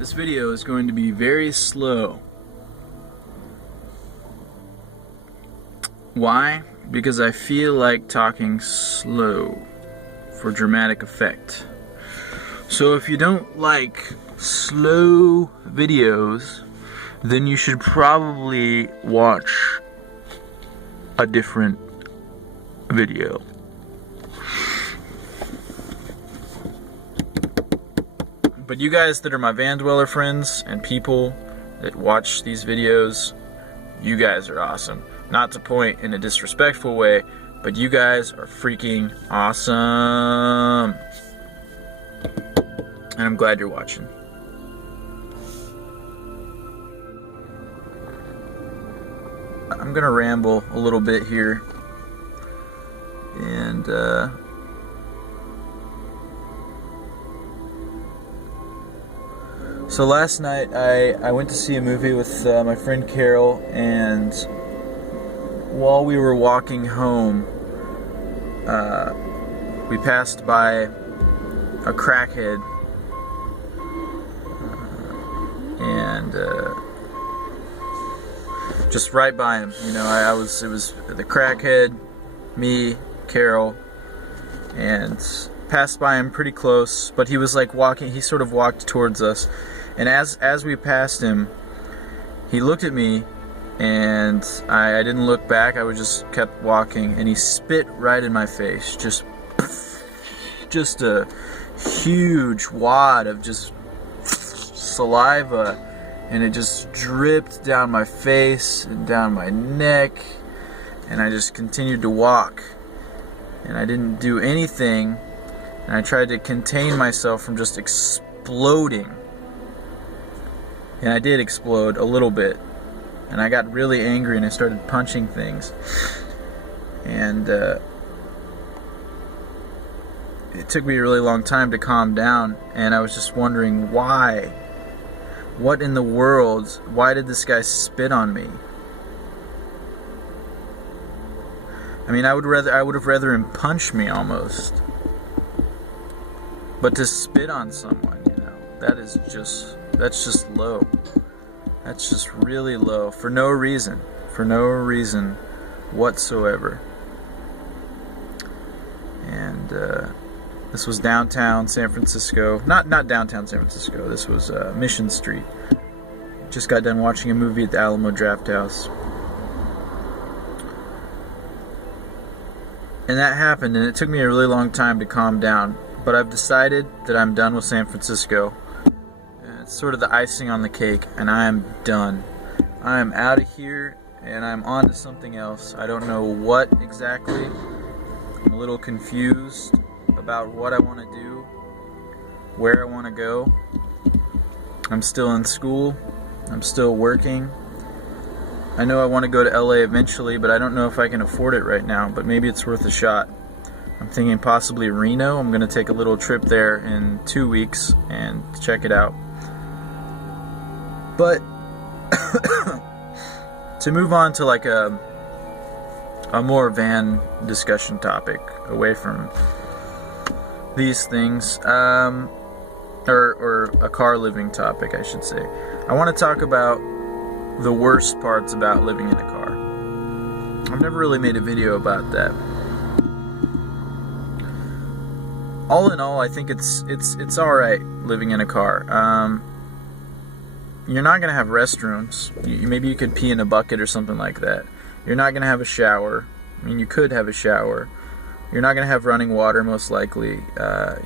This video is going to be very slow. Why? Because I feel like talking slow for dramatic effect. So if you don't like slow videos, then you should probably watch a different video. But you guys that are my van dweller friends and people that watch these videos, you guys are awesome. Not to point in a disrespectful way, but you guys are freaking awesome. And I'm glad you're watching. I'm gonna ramble a little bit here. And so last night I went to see a movie with my friend Carol, and while we were walking home, we passed by a crackhead, and just right by him, you know, it was the crackhead, me, Carol, and passed by him pretty close, but he was like walking, he sort of walked towards us, and as we passed him, he looked at me, and I didn't look back, I just kept walking, and he spit right in my face, just a huge wad of just saliva, and it just dripped down my face and down my neck, and I just continued to walk, and I didn't do anything, and I tried to contain myself from just exploding, and I did explode a little bit, and I got really angry and I started punching things, and it took me a really long time to calm down, and I was just wondering why. What in the world? Why did this guy spit on me? I mean, I would have rather him punch me almost. But to spit on someone, you know, that's just low. That's just really low for no reason whatsoever. And this was downtown San Francisco. Not downtown San Francisco. This was Mission Street. Just got done watching a movie at the Alamo Drafthouse. And that happened, and it took me a really long time to calm down. But I've decided that I'm done with San Francisco. It's sort of the icing on the cake, and I am done. I am out of here, and I'm on to something else. I don't know what exactly. I'm a little confused about what I want to do, where I want to go. I'm still in school. I'm still working. I know I want to go to LA eventually, but I don't know if I can afford it right now, but maybe it's worth a shot. I'm thinking possibly Reno. I'm going to take a little trip there in 2 weeks and check it out. But to move on to like a more van discussion topic away from these things, or a car living topic, I should say. I want to talk about the worst parts about living in a car. I've never really made a video about that. All in all, I think it's all right living in a car. You're not gonna have restrooms. Maybe you could pee in a bucket or something like that. You're not gonna have a shower. I mean, you could have a shower. You're not gonna have running water, most likely.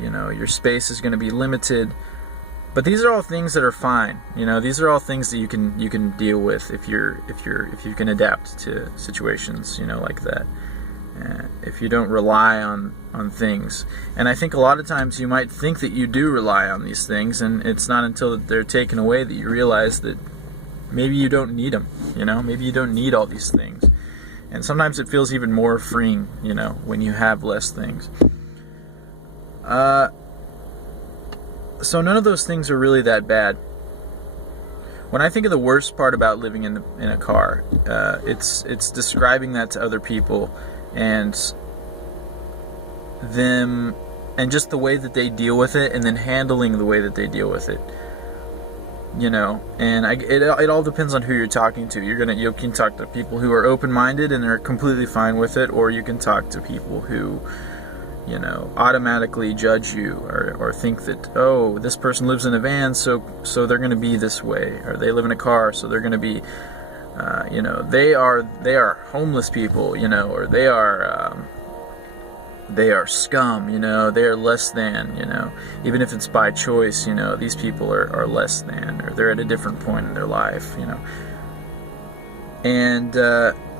You know, your space is gonna be limited. But these are all things that are fine. You know, these are all things that you can deal with if you can adapt to situations, you know, like that. If you don't rely on things. And I think a lot of times you might think that you do rely on these things, and it's not until they're taken away that you realize that maybe you don't need them, you know, maybe you don't need all these things. And sometimes it feels even more freeing, you know, when you have less things. So none of those things are really that bad. When I think of the worst part about living in a car, it's describing that to other people, and them, and just the way that they deal with it, and then handling the way that they deal with it. you know, and it all depends on who you're talking to. You can talk to people who are open-minded and they're completely fine with it, or you can talk to people who, you know, automatically judge you or think that, oh, this person lives in a van, so they're going to be this way, or they live in a car, so they're going to be, you know, they are homeless people, you know, or they are scum, you know, they are less than, you know, even if it's by choice, you know, these people are less than, or they're at a different point in their life, you know. And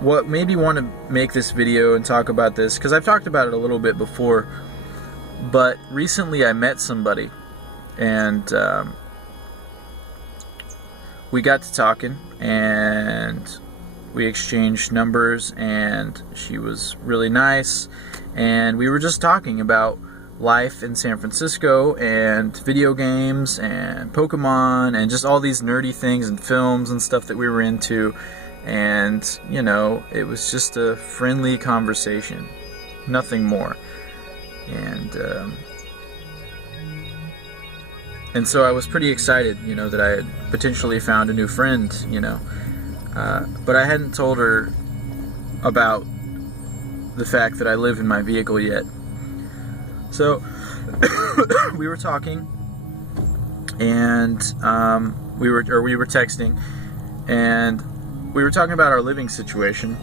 what made me want to make this video and talk about this, because I've talked about it a little bit before, but recently I met somebody, and we got to talking, and we exchanged numbers, and she was really nice, and we were just talking about life in San Francisco and video games and Pokemon and just all these nerdy things and films and stuff that we were into. And, you know, it was just a friendly conversation, nothing more. And so I was pretty excited, you know, that I had potentially found a new friend, you know. But I hadn't told her about the fact that I live in my vehicle yet. So we were talking, and we were texting, and we were talking about our living situation.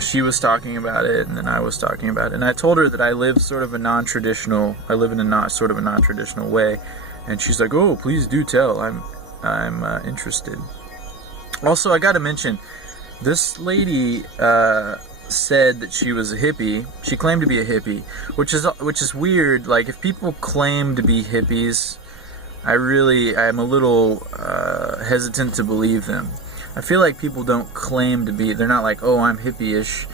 She was talking about it, and then I was talking about it, and I told her that I live in a non-traditional way, and she's like, "Oh, please do tell. I'm interested." Also, I got to mention, this lady said that she was a hippie. She claimed to be a hippie, which is weird. Like, if people claim to be hippies, I'm a little hesitant to believe them. I feel like people don't claim to be. They're not like, oh, I'm hippie-ish.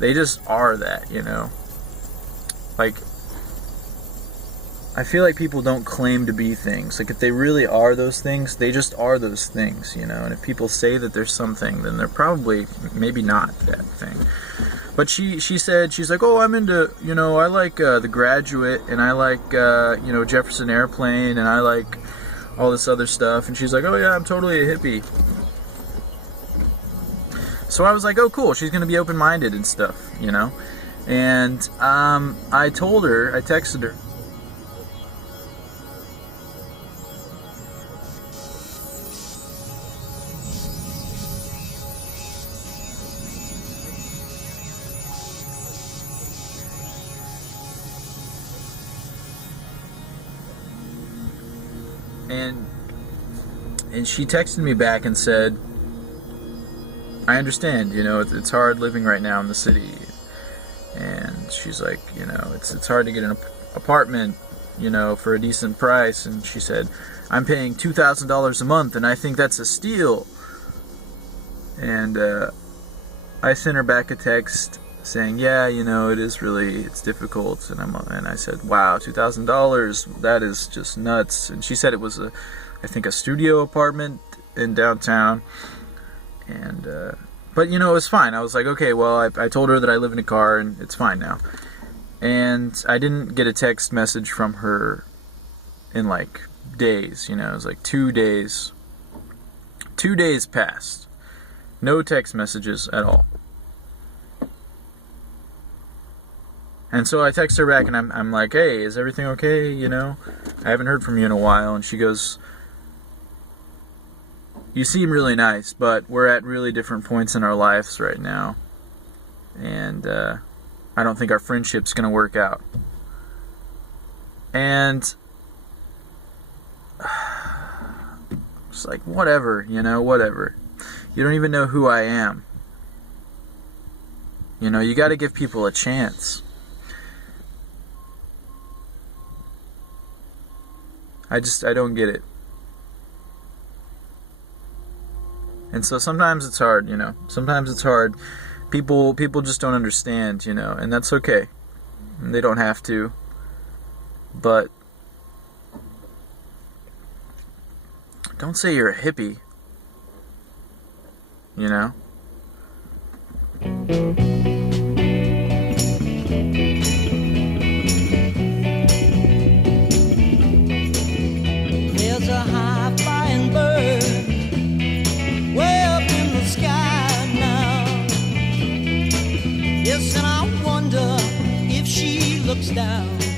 They just are that, you know. Like, I feel like people don't claim to be things. Like, if they really are those things, they just are those things, you know. And if people say that there's something, then they're probably maybe not that thing. But she said, she's like, oh, I'm into, you know, I like The Graduate, and I like, you know, Jefferson Airplane, and I like all this other stuff. And she's like, oh yeah, I'm totally a hippie. So I was like, oh cool, she's going to be open-minded and stuff, you know. And I texted her. And she texted me back and said, I understand, you know, it's hard living right now in the city. And she's like, you know, it's hard to get an apartment, you know, for a decent price. And she said, I'm paying $2,000 a month, and I think that's a steal. And I sent her back a text saying, yeah, you know, it's difficult. And I said, wow, $2,000, that is just nuts. And she said it was I think a studio apartment in downtown. And but you know, it was fine. I was like, okay, well, I told her that I live in a car, and it's fine now. And I didn't get a text message from her in like days, you know. It was like 2 days. 2 days passed. No text messages at all. And so I text her back, and I'm like, hey, is everything okay, you know? I haven't heard from you in a while. And she goes, you seem really nice, but we're at really different points in our lives right now. And I don't think our friendship's going to work out. And it's like, whatever, you know, whatever. You don't even know who I am. You know, you got to give people a chance. I don't get it. And so sometimes it's hard, you know. Sometimes it's hard. People just don't understand, you know, and that's okay. And they don't have to. But don't say you're a hippie, you know. There's a high-flying bird way up in the sky now. Yes, and I wonder if she looks down